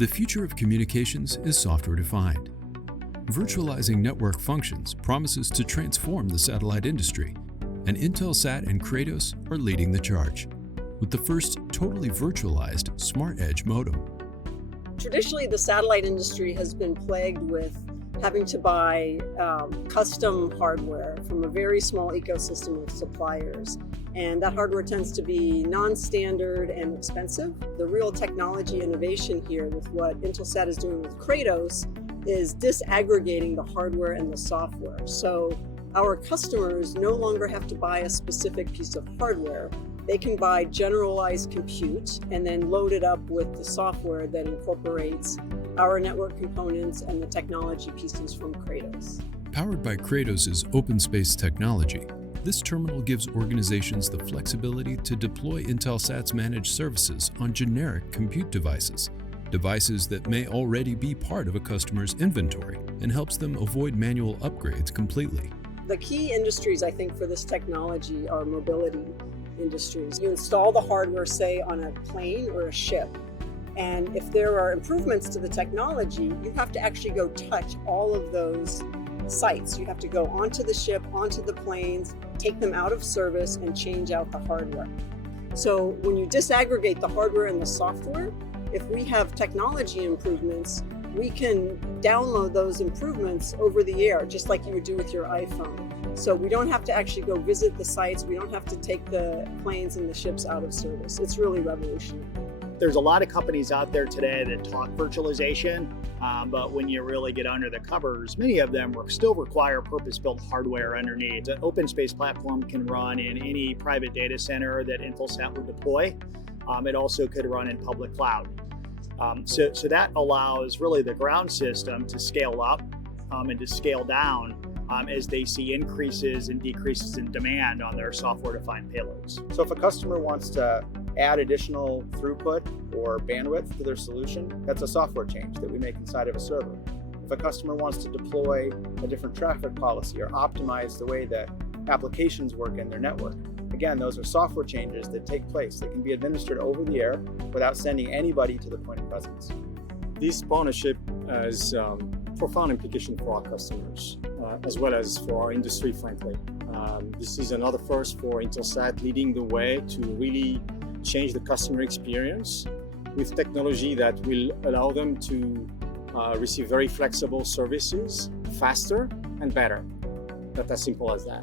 The future of communications is software-defined. Virtualizing network functions promises to transform the satellite industry, and Intelsat and Kratos are leading the charge with the first totally virtualized SmartEdge modem. Traditionally, the satellite industry has been plagued with having to buy custom hardware from a very small ecosystem of suppliers. And that hardware tends to be non-standard and expensive. The real technology innovation here with what Intelsat is doing with Kratos is disaggregating the hardware and the software. So our customers no longer have to buy a specific piece of hardware. They can buy generalized compute and then load it up with the software that incorporates our network components and the technology pieces from Kratos. Powered by Kratos' OpenSpace technology, this terminal gives organizations the flexibility to deploy Intelsat's managed services on generic compute devices that may already be part of a customer's inventory, and helps them avoid manual upgrades completely. The key industries, I think, for this technology are mobility industries. You install the hardware, say, on a plane or a ship, and if there are improvements to the technology, you have to actually go touch all of those sites. You have to go onto the ship, onto the planes, take them out of service, and change out the hardware. So when you disaggregate the hardware and the software, if we have technology improvements, we can download those improvements over the air, just like you would do with your iPhone. So we don't have to actually go visit the sites. We don't have to take the planes and the ships out of service. It's really revolutionary. There's a lot of companies out there today that talk virtualization, but when you really get under the covers, many of them still require purpose-built hardware underneath. The OpenSpace platform can run in any private data center that Intelsat would deploy. It also could run in public cloud. So that allows really the ground system to scale up and to scale down as they see increases and decreases in demand on their software-defined payloads. So if a customer wants to add additional throughput or bandwidth to their solution, that's a software change that we make inside of a server. If a customer wants to deploy a different traffic policy or optimize the way that applications work in their network, again, those are software changes that take place. They can be administered over the air without sending anybody to the point of presence. This partnership has profound implication for our customers, as well as for our industry, frankly. This is another first for Intelsat, leading the way to really change the customer experience with technology that will allow them to receive very flexible services faster and better. That's as simple as that.